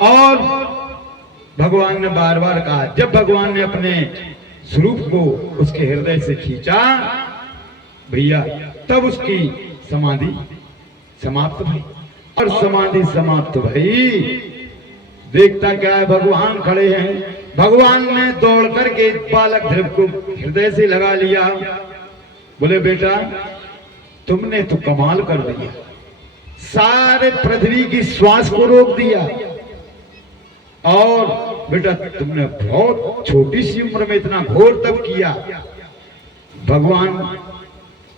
और भगवान ने बार बार कहा, जब भगवान ने अपने स्वरूप को उसके हृदय से खींचा भैया, तब उसकी समाधि समाप्त भई। और समाधि समाप्त भई, देखता क्या है, भगवान खड़े हैं। भगवान ने दौड़ करके बालक ध्रुव को हृदय से लगा लिया। बोले बेटा तुमने तो कमाल कर दिया, सारे पृथ्वी की श्वास को रोक दिया, और बेटा तुमने बहुत छोटी सी उम्र में इतना घोर तप किया। भगवान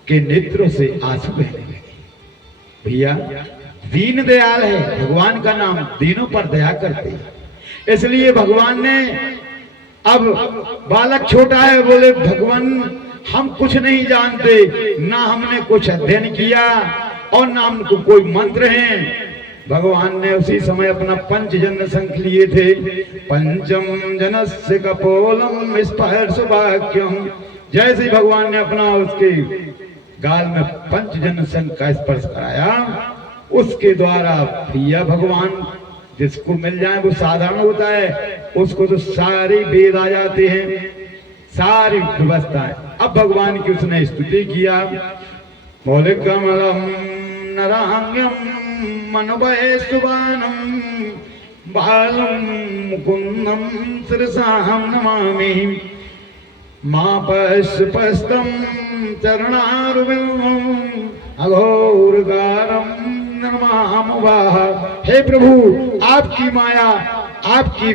के नेत्रों से आंसू बहने लगे। भैया दीन दयाल है, भगवान का नाम दीनों पर दया करते हैं, इसलिए भगवान ने, अब बालक छोटा है, बोले भगवान हम कुछ नहीं जानते, ना हमने कुछ अध्ययन किया और ना हमको कोई मंत्र है। भगवान ने उसी समय अपना पंचजन्य शंख लिए थे। पंचम जनस्य कपोलम स्पर्श वाक्यम, जैसे भगवान ने अपना उसके गाल में पंचजन्य शंख का स्पर्श कराया, उसके द्वारा भैया भगवान जिसको मिल जाए वो साधारण होता है, उसको तो सारे वेद आ जाते हैं, सारी व्यवस्थाएं। अब भगवान की उसने स्तुति किया। बोले कमलम नरांगम मनोभय सुबानम बालम मुकुंदम शिरसाहम नमामि मापस्पस्तम चरणारविंदम अघोरगारम नमामवाह। हे प्रभु आपकी माया, आपकी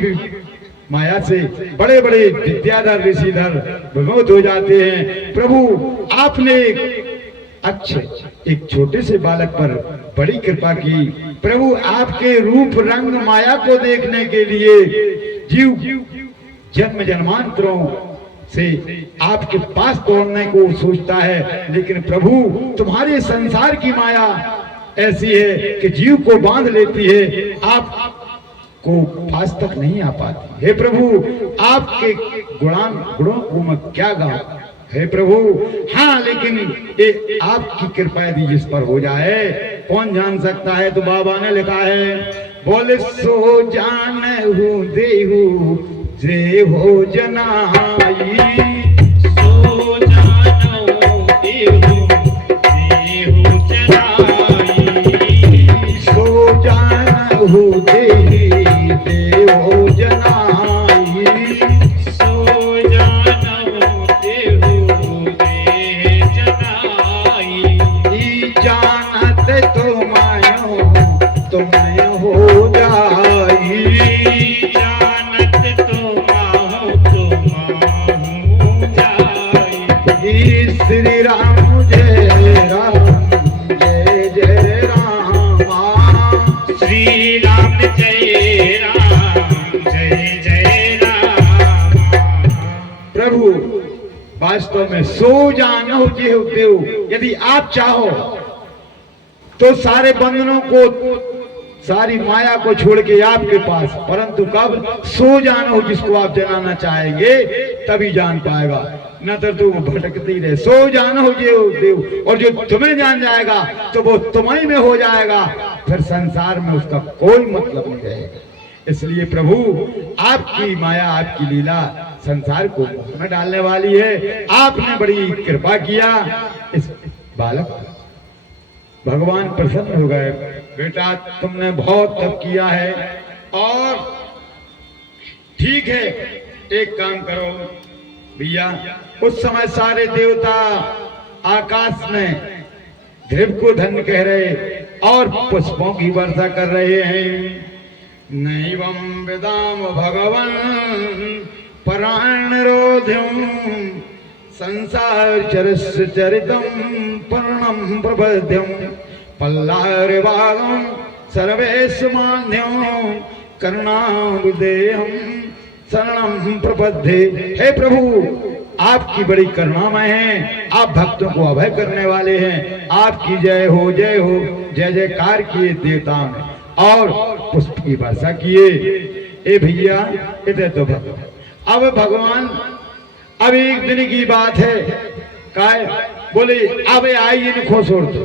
माया से बड़े बड़े विद्याधर ऋषिधर विमोहित हो जाते हैं। प्रभु आपने एक छोटे से बालक पर बड़ी कृपा की। प्रभु आपके रूप रंग माया को देखने के लिए जीव जन्म जन्मांतरों से आपके पास दौड़ने को सोचता है, लेकिन प्रभु तुम्हारे संसार की माया ऐसी है कि जीव को बांध लेती है, आप को पास तक नहीं आ पाती। हे प्रभु आपके गुणों को मैं क्या गाऊं। हे प्रभु हाँ, लेकिन ये आपकी कृपा यदि जिस पर हो जाए कौन जान सकता है। तो बाबा ने लिखा है, बोले सो जान हूँ देहू जे हो जनाई, सो जानो देहु देहु जनाई, सो जान हूँ देही देहो जनाई, सो जानो देहु देह जनाई, ई जानत तुम्हें हो जाई, जानत तुमाहु जाई। ई श्री राम जय राम जय जय रामा, श्री राम जय राम जय जय राम। प्रभु वास्तव में सो जानो जेहु देव, यदि आप चाहो तो सारे बंधनों को, सारी माया को छोड़ के आपके पास, परंतु कब सो जानो जिसको आप जनाना चाहेंगे तभी जान पाएगा, न तो वो भटकती रहे। सो जानो जेहु देव, और जो तुम्हें जान जाएगा तो वो तुम्हें में हो जाएगा, फिर संसार में उसका कोई मतलब नहीं रहेगा। इसलिए प्रभु आपकी माया, आपकी लीला संसार को मोह में डालने वाली है। आपने बड़ी कृपा किया इस बालक पर। भगवान प्रसन्न हो गए, बेटा तुमने बहुत तप किया है, और ठीक है एक काम करो भैया। उस समय सारे देवता आकाश में ध्रुव को धन्य कह रहे और पुष्पों की वर्षा कर रहे हैं। नैवं वेदाम भगवन् पराणरोध्यं संसार चरस्य चरितं पर्णं प्रबध्यं पल्लारिवागं सर्वेषु मान्यं करुणाबुदेहं शरणं प्रपद्ये। हे प्रभु आपकी बड़ी करुणामय है, आप भक्तों को अभय करने वाले हैं। आपकी जय हो जय हो, जय जयकार किए देवताओं ने और पुष्प की वर्षा किए। ए भैया इधर तो भगवान, अब भगवान अब एक दिन की बात है, काय बोले अब आइए इनको छोड़ दो।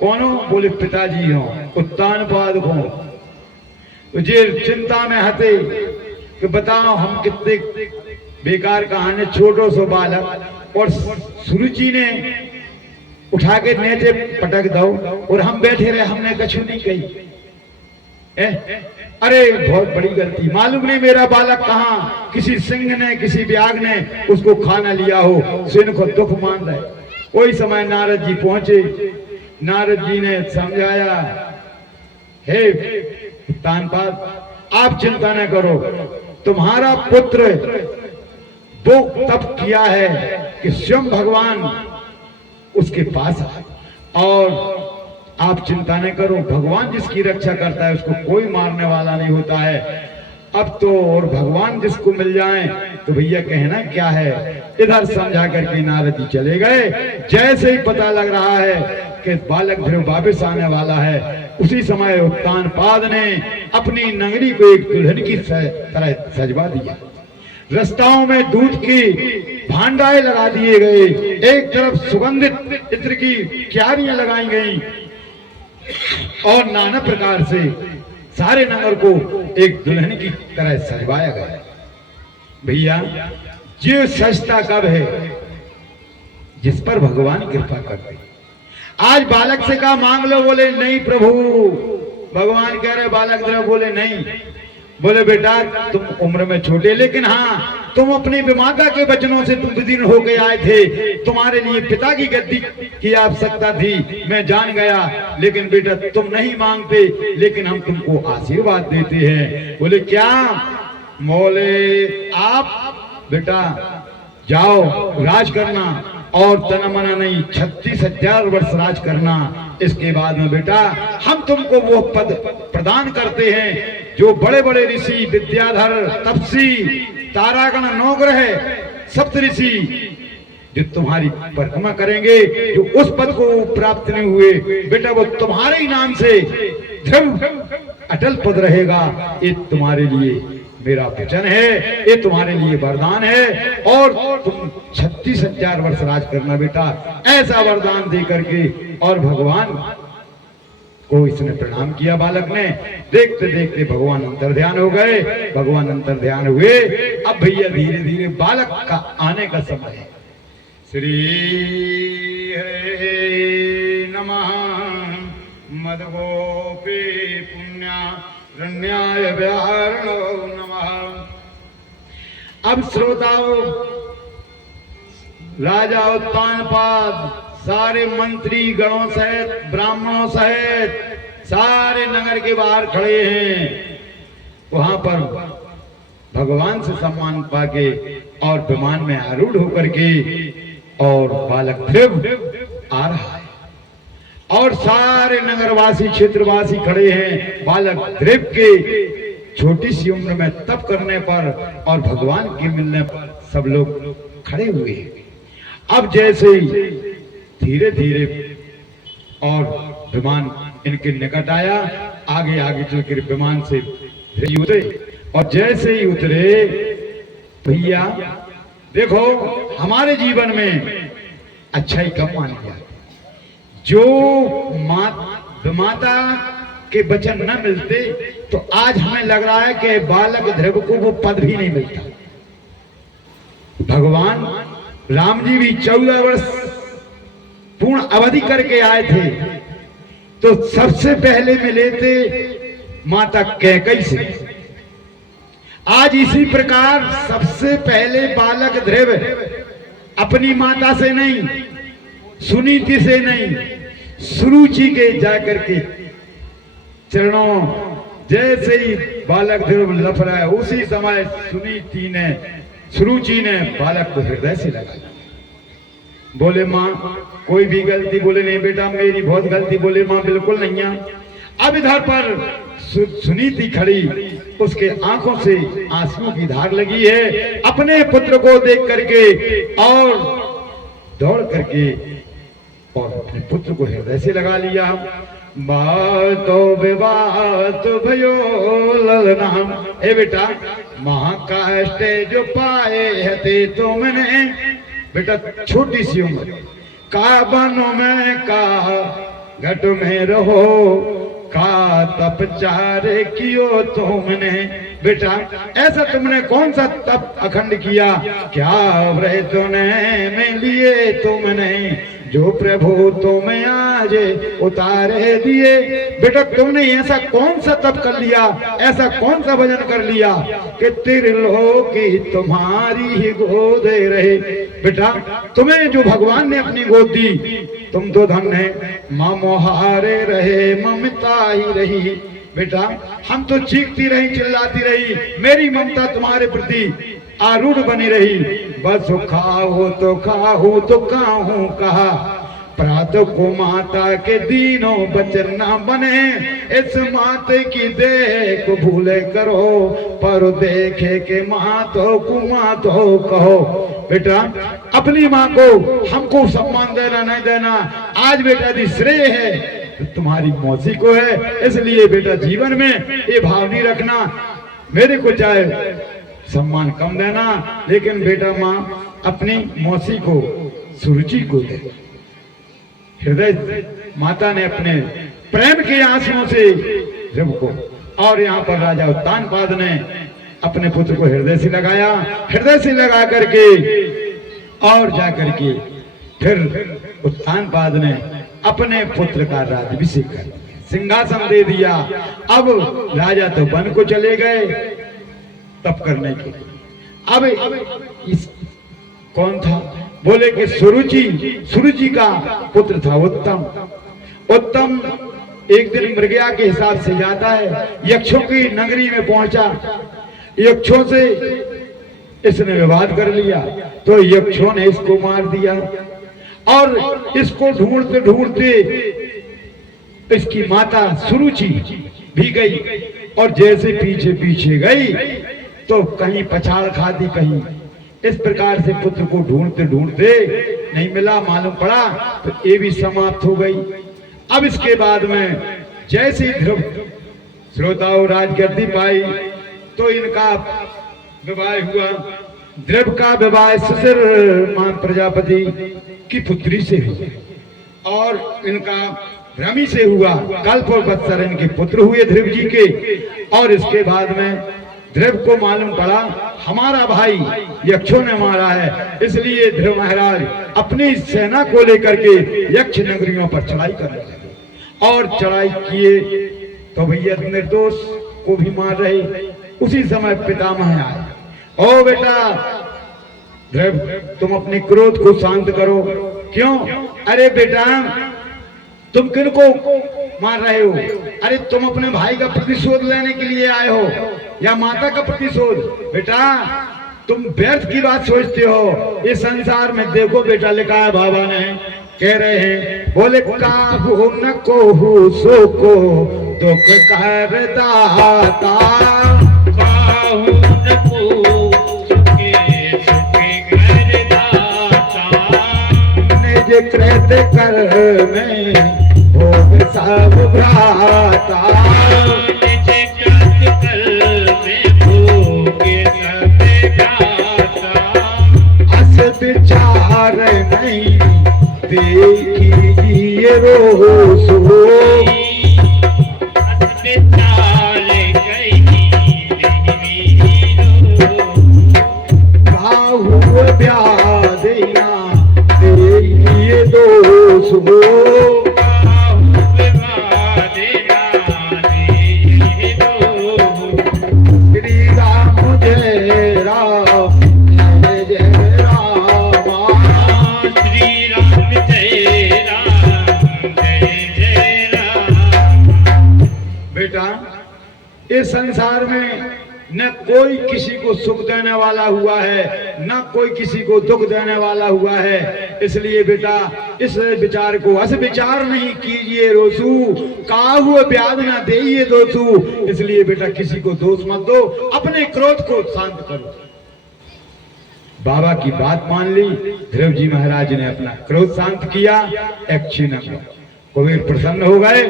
कौन हो? बोले पिताजी हो, उत्तान पाद हो। जे चिंता में हते कि बताओ हम कितने बेकार कहानी, छोटो सो बालक और सुरुचि ने उठा के नीचे पटक दो और हम बैठे रहे, हमने कछु नहीं कही। अरे बहुत बड़ी गलती, मालूम नहीं मेरा बालक कहाँ किसी सिंह ने किसी व्याघ्र ने उसको खाना लिया हो, सिंह को दुख मान रहे। वही समय नारद जी पहुंचे, नारद जी ने समझाया, हे तानपाद आप चिंता न करो, तुम्हारा पुत्र वो तप किया है कि स्वयं भगवान उसके पास आए, और आप चिंता न करो, भगवान जिसकी रक्षा करता है उसको कोई मारने वाला नहीं होता है। अब तो और भगवान जिसको मिल जाए तो भैया कहना क्या है। इधर समझा करके नारद जी चले गए। जैसे ही पता लग रहा है कि बालक ध्रुव वापस आने वाला है, उसी समय उत्तानपाद ने अपनी नगरी को एक दुल्हन की तरह सजवा दिया। रास्ताओं में दूध की भांडाएं लगा दिए गए, एक तरफ सुगंधित इत्र की क्यारियां लगाई गई और नाना प्रकार से सारे नगर को एक दुल्हन की तरह सजवाया गया। भैया ये सजता कब है? जिस पर भगवान कृपा करते। आज बालक से कहा मांग लो, बोले नहीं प्रभु। भगवान कह रहे बालक द्रव, बोले नहीं। बोले बेटा तुम उम्र में छोटे, लेकिन हाँ तुम अपनी विमाता के वचनों से तुम विदीर्ण होके आए थे, तुम्हारे लिए पिता की गद्दी की आवश्यकता थी, मैं जान गया, लेकिन बेटा तुम नहीं मांगते, लेकिन हम तुमको आशीर्वाद देते हैं। बोले क्या? बोले आप बेटा जाओ राज करना, और तना मना नहीं 36,000 वर्ष राज करना। इसके बाद में बेटा हम तुमको वो पद प्रदान करते हैं जो बड़े बड़े ऋषि, विद्याधर, तपसी, तारागण, नौग्रह, सप्त ऋषि जो तुम्हारी परिक्रमा करेंगे, जो उस पद को प्राप्त नहीं हुए, बेटा वो तुम्हारे ही नाम से अटल पद रहेगा। ये तुम्हारे लिए मेरा वचन है, ये तुम्हारे लिए वरदान है, और तुम 36,000 वर्ष राज करना बेटा। ऐसा वरदान दे करके और भगवान को इसने प्रणाम किया। बालक ने देखते देखते भगवान अंतर ध्यान हो गए। भगवान अंतर ध्यान हुए। अब भैया धीरे धीरे बालक का आने का समय है। श्री हरे नमः मदगोपी पुण्यारण्याय व्याहरणो नमः। अब श्रोताओं, राजा उत्तानपाद सारे मंत्री गणों सहित, ब्राह्मणों सहित सारे नगर के बाहर खड़े हैं। वहां पर भगवान से सम्मान पाके और विमान में आरूढ़ होकर के और बालक ध्रुव आ रहा है, और सारे नगरवासी, क्षेत्रवासी खड़े हैं बालक ध्रुव के छोटी सी उम्र में तप करने पर और भगवान के मिलने पर सब लोग खड़े हुए हैं। अब जैसे ही धीरे धीरे और विमान इनके निकट आया, आगे आगे चलकर विमान से उतरे, और जैसे ही उतरे भैया देखो हमारे जीवन में अच्छाई कम मानी जाती। जो माता के वचन न मिलते तो आज हमें लग रहा है कि बालक ध्रुव को वो पद भी नहीं मिलता। भगवान राम जी भी 14 वर्ष पूर्ण अवधि करके आए थे, तो सबसे पहले मिले थे माता कैकेयी से। आज इसी प्रकार सबसे पहले बालक ध्रुव अपनी माता से नहीं, सुनीति से नहीं, सुरुचि के जाकर के चरणों, जैसे ही बालक ध्रुव लप रहा है उसी समय सुनीति ने, सुरुचि ने बालक को हृदय से लगा। बोले माँ कोई भी गलती? बोले नहीं बेटा मेरी बहुत गलती। बोले माँ बिल्कुल नहीं है। अब इधर पर सुनीति खड़ी, उसके आंखों से आंसुओं की धार लगी है अपने पुत्र को देख करके, और दौड़ करके और अपने पुत्र को हृदय से लगा लिया। बातो विवाद भयो ललना, हे बेटा महाकष्ट जो पाए हते तुमने, बेटा छोटी सी उम्र का बनो में का घट में रहो, का तपचारे कियो तुमने। बेटा ऐसा तुमने कौन सा तप अखंड किया, क्या व्रत तूने में लिए तुमने, जो प्रभु तुम्हें आज उतारे दिए। बेटा तुमने ऐसा कौन सा तप कर लिया, ऐसा कौन सा भजन कर लिया कि त्रिलोकी तुम्हारी ही गोद रहे। बेटा तुम्हें जो भगवान ने अपनी गोद दी, तुम तो धन है, माँ मोहारे रहे ममता ही रही। बेटा हम तो चीखती रही, चिल्लाती रही, मेरी ममता तुम्हारे प्रति आरूढ़ बनी रही। बस खाओ तो काहू कहा, प्रातः को माता के दीनों बचन न बने। इस माते की देह को भूले करो, पर देखे के मातो को मातो कहो। बेटा अपनी माँ को हमको सम्मान देना नहीं देना आज बेटा यदि श्रेय है तो तुम्हारी मौसी को है। इसलिए बेटा जीवन में ये भाव नहीं रखना मेरे को चाहे सम्मान कम देना, लेकिन बेटा माँ अपनी मौसी को सुरुचि को दे। हृदय माता ने अपने प्रेम के आंसुओं से जब को, और यहाँ पर राजा उत्तानपाद ने अपने पुत्र को हृदय से लगाया, हृदय से लगा करके और जा करके फिर उत्तानपाद ने अपने पुत्र का राज्याभिषेक कर दिया, सिंहासन दे दिया। अब राजा तो वन को चले गए तप करने के लिए। अब इस कौन था, बोले कि सुरुचि का पुत्र था उत्तम। उत्तम एक दिन मृगया के हिसाब से जाता है, यक्षों की नगरी में पहुंचा, यक्षों से इसने विवाद कर लिया तो यक्षों ने इसको मार दिया। और इसको ढूंढते ढूंढते इसकी माता सुरुचि भी गई, और जैसे पीछे पीछे गई तो कहीं पछाड़ खाती, कहीं इस प्रकार से पुत्र को ढूंढते ढूंढते नहीं मिला, मालूम पड़ा तो ये भी समाप्त हो गई। अब इसके बाद में जैसे ध्रुव श्रोताओं राजगद्दी पाई तो इनका विवाह हुआ। ध्रुव का विवाह सुशिर मान प्रजापति की पुत्री से हुआ और इनका भ्रमी से हुआ। कल्प और वत्सर इनके पुत्र हुए ध्रुव जी के। और इसके बाद में ध्रुव को मालूम पड़ा हमारा भाई यक्षों ने मारा है, इसलिए ध्रुव महाराज अपनी सेना को लेकर के यक्ष नगरियों पर चढ़ाई करने लगे। और चढ़ाई किए तो भैया निर्दोष को भी मार रहे। उसी समय पितामह आए, ओ बेटा ध्रुव तुम अपने क्रोध को शांत करो। क्यों? अरे बेटा तुम किनको मार रहे हो? अरे तुम अपने भाई का प्रतिशोध लेने के लिए आए हो या माता का प्रतिशोध? बेटा तुम व्यर्थ की बात सोचते हो। इस संसार में देखो बेटा लिखा है बाबा ने, कह रहे हैं बोले काहू न कोहू सो को दुख कर दाता, काहू न कोहू सुखे कर दाता, निज कृत कर में भोग सब भ्राता, निज कृत कर में भोग सब भ्राता, अस विचार नहीं देखिए रोसो, अस विचार कहीं काहू ब्यादेना देखिए दोसो, श्री राम जय राम जय जय राम, श्री राम जय राम जय जय राम। बेटा इस संसार में न कोई किसी को सुख देने वाला हुआ है, न कोई किसी को दुख देने वाला हुआ है। इसलिए बेटा इस विचार को अस विचार नहीं कीजिए रोसू, काहू ब्याद न देइए दोसू। इसलिए बेटा किसी को दोष मत दो, अपने क्रोध को शांत करो। बाबा की बात मान ली, ध्रुव जी महाराज ने अपना क्रोध शांत किया। एक क्षण कुबेर प्रसन्न हो गए,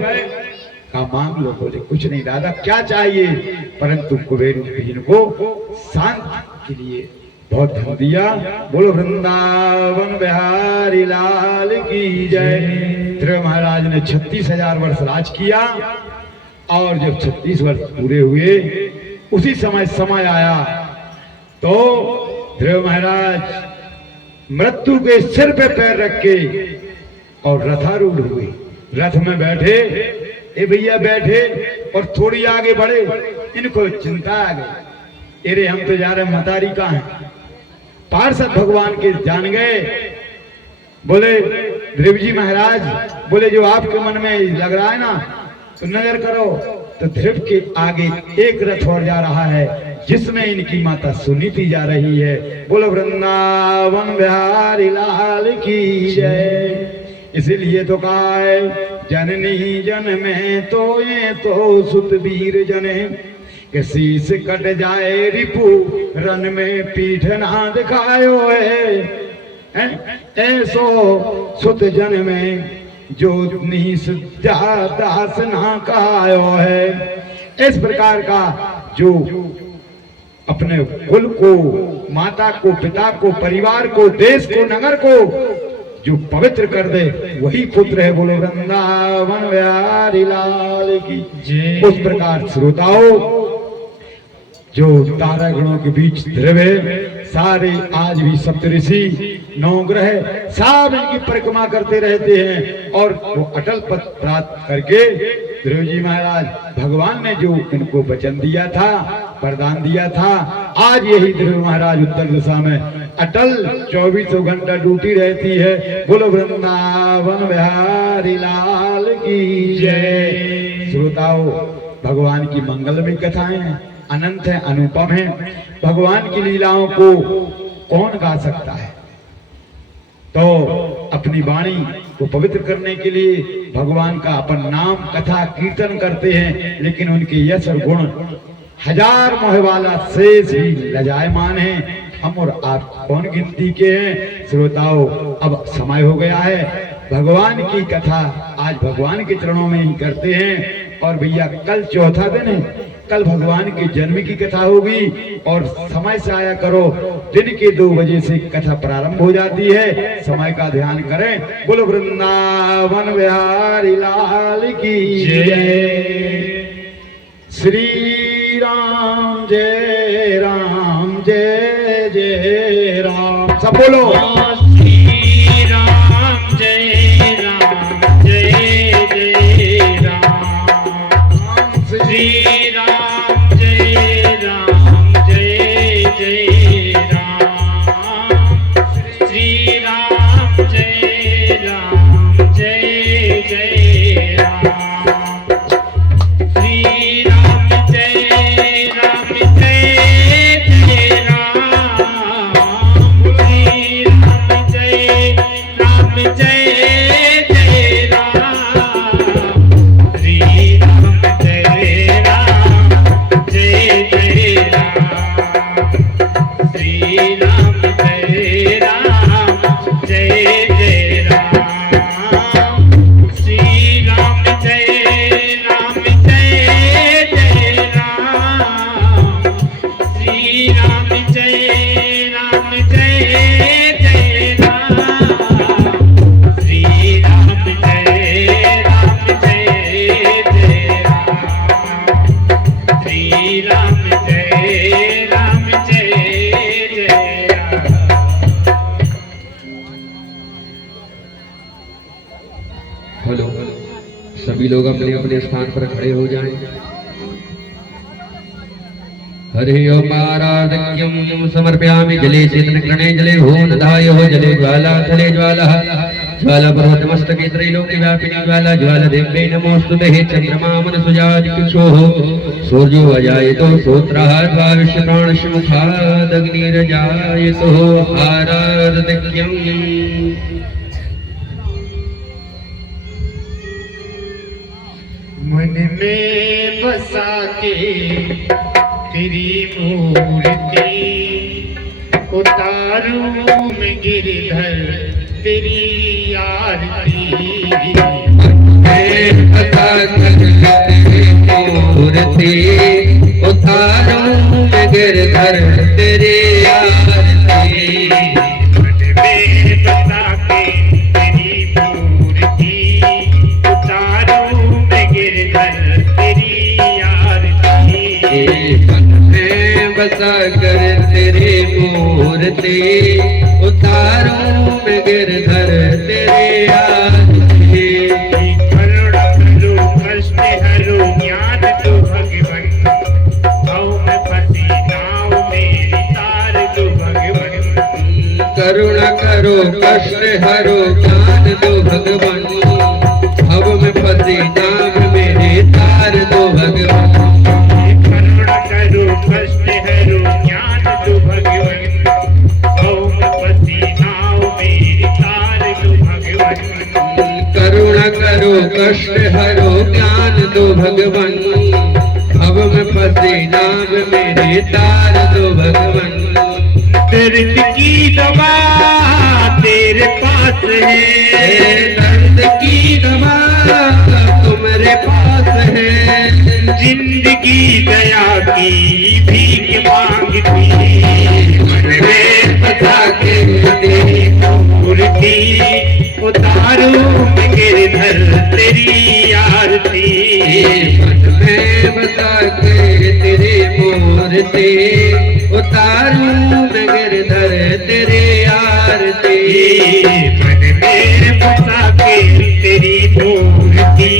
का मांग लो। बोले कुछ नहीं दादा क्या चाहिए, परंतु कुबेर ने भी इनको शांत के लिए बहुत धन दिया। बोलो वृंदावन बिहारी लाल की जय। ध्रुव महाराज ने 36,000 वर्ष राज किया और जब 36 वर्ष पूरे हुए उसी समय आया तो ध्रुव महाराज मृत्यु के सिर पे पैर रख के और रथारूढ़ हुए, रथ में बैठे, ए भैया बैठे और थोड़ी आगे बढ़े, इनको चिंता आ गई, अरे हम तो जा रहे मतारी कहाँ हैं। पार्षद भगवान के जान गए, बोले ध्रुव जी महाराज, बोले जो आपके मन में लग रहा है ना तो नजर करो। तो ध्रुव के आगे एक रथ और जा रहा है जिसमें इनकी माता सुनीति जा रही है। बोलो वृंदावन बिहारी लाल की जय। इसीलिए तो कहा है जननी जन में तो ये तो सुत वीर जने, किसी से कट जाए रिपु रन में पीठ ना दिखायो है, ऐसो सुत जन में जो निस दास ना कहायो है। इस प्रकार का जो अपने कुल को, माता को, पिता को, परिवार को, देश को, नगर को जो पवित्र कर दे वही पुत्र है। बोलो वृंदावन बिहारी लाल की जय। उस प्रकार श्रोताओं जो तारा गणों के बीच ध्रुव है, सारे आज भी सप्तऋषि 9 ग्रह सब इनकी परिक्रमा करते रहते हैं और वो अटल पद प्राप्त करके ध्रुव जी महाराज भगवान ने जो इनको वचन दिया था, वरदान दिया था, आज यही ध्रुव महाराज उत्तर दिशा में अटल 24 घंटा ड्यूटी रहती है। बोलो वृंदावन बिहारी लाल की जय। श्रोताओ भगवान की मंगलमय कथाएं अनंत है, अनुपम है। भगवान की लीलाओं को कौन गा सकता है। तो अपनी वाणी को पवित्र करने के लिए भगवान का अपन नाम कथा कीर्तन करते हैं, लेकिन उनके यश और गुण हजार मोह वाला शेष भी लजायमान है। हम और आप कौन गिनती के हैं। श्रोताओं अब समय हो गया है, भगवान की कथा आज भगवान के चरणों में ही करते हैं। और भैया कल चौथा दिन है, कल भगवान के जन्म की कथा होगी और समय से आया करो। दिन के 2 बजे से कथा प्रारंभ हो जाती है, समय का ध्यान करें। बोलो वृंदावन बिहारी लाल की जय। श्री राम जय राम जय जय राम। सब बोलो श्री राम जय राम जय जय राम। श्री राम जय राम जय जय राम। श्री राम जय राम जय जय राम। श्री राम जय राम जय जय राम। श्री राम जय राम जय जय राम। श्री राम जय राम जय जय राम। श्री राम जय राम जय जय राम। श्री राम जय राम जय जय राम। श्री राम जय राम जय जय राम। श्री राम जय राम जय जय राम। श्री राम जय राम जय जय राम। हेलो, सभी लोग अपने अपने स्थान पर खड़े हो जाएं। हरि ओम आराधक्यं समर्पयामि जले चेतनकृणे जले होम दधाय हो जले ज्वाला थले ज्वाला ज्वाला पर्वतमस्तके त्रैलोक्य व्यापिनी ज्वाला ज्वाला देव्यै नमोस्तुते। चंद्रमा मनसुजादिकुक्षोः सूर्यो अजायतो श्रोत्रः द्वाविश्य प्राणस्य मुखादग्निरजायतो। आराधक्यं मन में बसा के तेरी मूर्ति उतारूं मैं गिरधर तेरी आरती। मूर्ति उतारूं मैं गिरधर तेरी आरती। मन में बसा के तेरी मूर्ति उतारूं मैं गिरधर तेरी मन में बसा कर तेरी मूर्ति उतारूं मैं गिरधर तेरे आरती। करुणा करो कष्ट हरो ज्ञान दो भगवन भाव में फंसी नाव मेरी तार दो भगवन। करुणा करो कष्ट हरो ज्ञान दो भगवान भव में फंसी नाव मेरे तार दो भगवान। करुणा करो कष्ट हरो ज्ञान दो भगवन भाव में फंसी नाव मेरी तार दो भगवन। करुणा करो कष्ट हरो ज्ञान दो भगवान भव में फंसी नाव मेरे तार दो भगवान। दर्द की दवा तेरे पास है, दर्द की दवा तुम्हारे पास है। जिंदगी दया की भीख मांगती मन में बसा के तेरी मूर्ति उतारूं मैं गिरधर तेरी आरती। मन में बसा के तेरी मूर्ति उतारूं मैं गिरधर तेरे आरती। मन में बसा के तेरी मूर्ति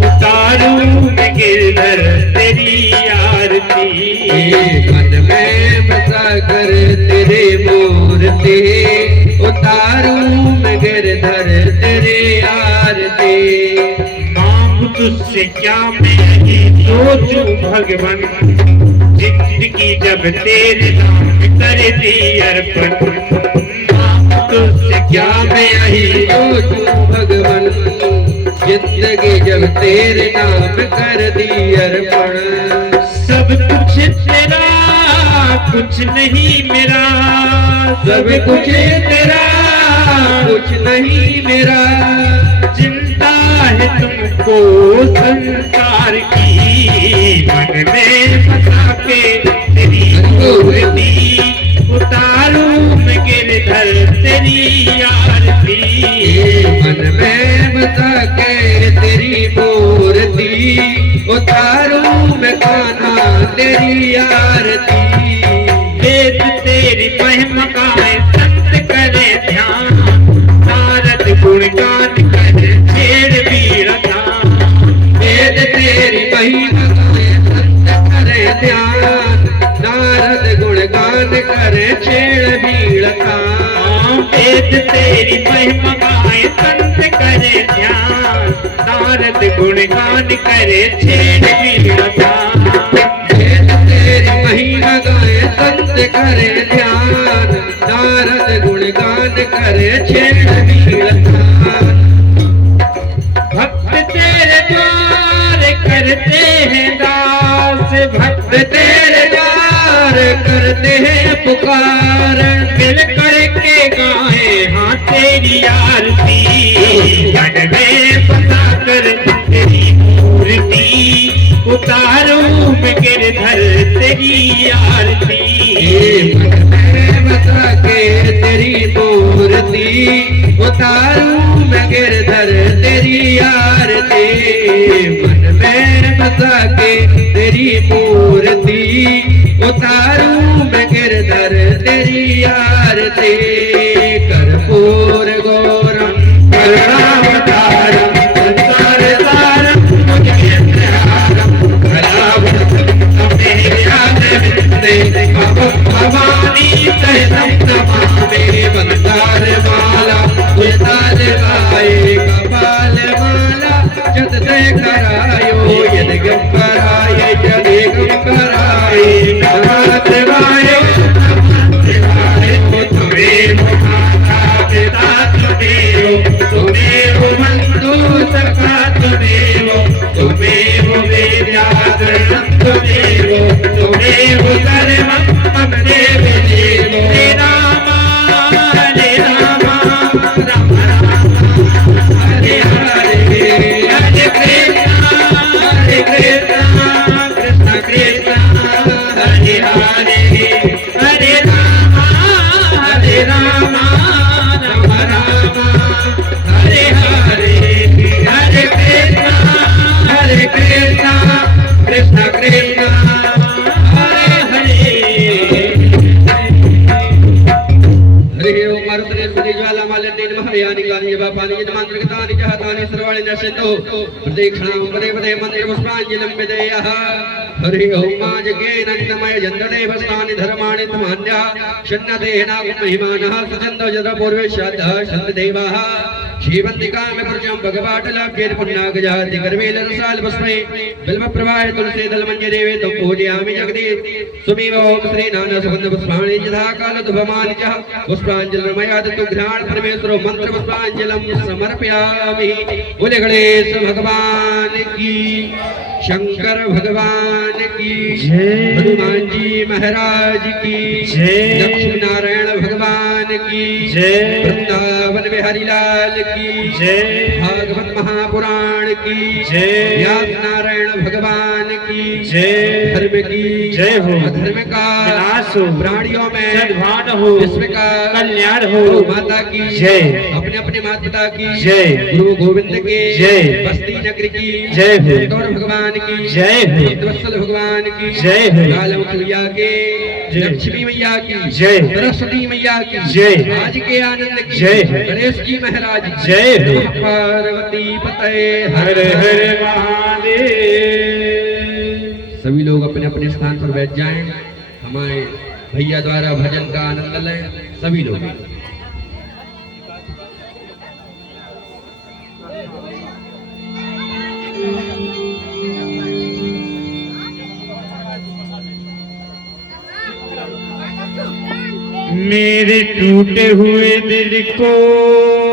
उतारूं मैं गिरधर तेरी आरती। मन में बसा कर तेरी मूर्ति उतारूं मैं गिरधर तेरे आरती। मांग तुझसे क्या मैं ये सोचूं भगवन जिंदगी जब तेरे नाम कर दी अर्पण। मांग तुझसे क्या मैं यही सोचूं भगवान जिंदगी जब तेरे नाम कर दी अर्पण। सब कुछ तेरा कुछ नहीं मेरा, सब कुछ तेरा कुछ नहीं मेरा। चिंता है तुमको संसार की मन में बसा के तेरी मूर्ति उतारूं मैं गिरधर तेरी आरती। मन में बसा के तेरी मूर्ति उतारूं मैं कान्हा तेरी आरती। वेद तेरी महिमा गाए संत करे ध्यान नारद गुणगान करे छेड़ वीरता। वेद तेरी महिमा गाए संत करे ध्यान नारद गुणगान करे छेड़ भीड़ता। वेद तेरी महिमा गाए संत करे ध्यान नारद गुणगान करे छेड़ वीरता। वेद तेरी महिमा गाए संत करे ध्यान नारद गुणगान करे छेड़ भीड़ता। भक्त तेरे द्वार करते हैं दास, भक्त तेरे द्वार करते हैं पुकार मिल करके गाए हाँ तेरी आरती। मन में बसा कर तेरी मूर्ति उतारूं मैं गिरधर तेरी आरती। मन में बसा के तेरी मूर्ति उतारूं मैं गिरधर तेरी आरती। मन में बसा के तेरी मूर्ति उतारूं मैं गिरधर तेरी आरती। कर्पूर गौरम करुणावतारम संसारसारम मुझ्यंतहारम कलावतम मेरे आनंदे भवानी सहितं नमामि। मंदार माला उतार गाए कपाल माला जतते करायो यदि गंभराय यदि गंभराय नमः शिवाय तुम्हें माता पिता तुम्हें बंधु सखा तुम्हें वेद्याधरणं तुम्हें सर्वं मम देव देव। हे राम राम राम हरे हरे हरे कृष्ण कृष्ण कृष्ण हरे हरे हरे राम राम राम हरे हरे हरे कृष्ण कृष्ण कृष्ण तो प्रदक्षिणां पदे पदे मंत्र पुष्पांजलिं विधेयः हरि ओम जगे नंदमय जंदने भस्तानि धर्माणि तमान्यः शन्नदेना महिमानः सचन्दो जत्र पूर्वे श्राद्धः शन्देवाः श्रीवन्दिका में परचम भगवाटलाभ्येन पुण्णागजाति गर्वेल रसाल पुष्पे बिल्व प्रवाह तुलसी दल मंजरे तम पूजयामि जगदे सुमेव ओम श्री नाना सुगंध पुष्पाणि यथा काल दुभमानि च पुष्पांजलिर्मया दत्तु घ्राण परमेश्वरो मंत्र पुष्पांजलिं समर्पयामि बोले गणेश भगवान की शंकर भगवान की जय। हनुमान जी महाराज की जय। लक्ष्मी नारायण भगवान की जय। वृंदावन बिहारी लाल की जय। भागवत महापुराण की जय। व्यास नारायण भगवान की जय। धर्म की जय हो। अधर्म का विनाश हो। प्राणियों में सद्भान हो। विश्व का कल्याण हो। गौ माता की जय। अपने अपने माता पिता की जय। गुरु गोविंद के जय। बस्ती नगरी की जय हो। गौर भगवान की जय हो। वत्सल भगवान की जय हो। कालमुख मैया के जय। लक्ष्मी मैया की जय। सरस्वती मैया की जय। आज के आनंद की जय। गणेश जी महाराज की जय हो। पार्वती पते हर हर महादेव। सभी लोग अपने अपने स्थान पर बैठ जाएं। हमारे भैया द्वारा भजन का आनंद लें सभी लोग। मेरे टूटे हुए दिल को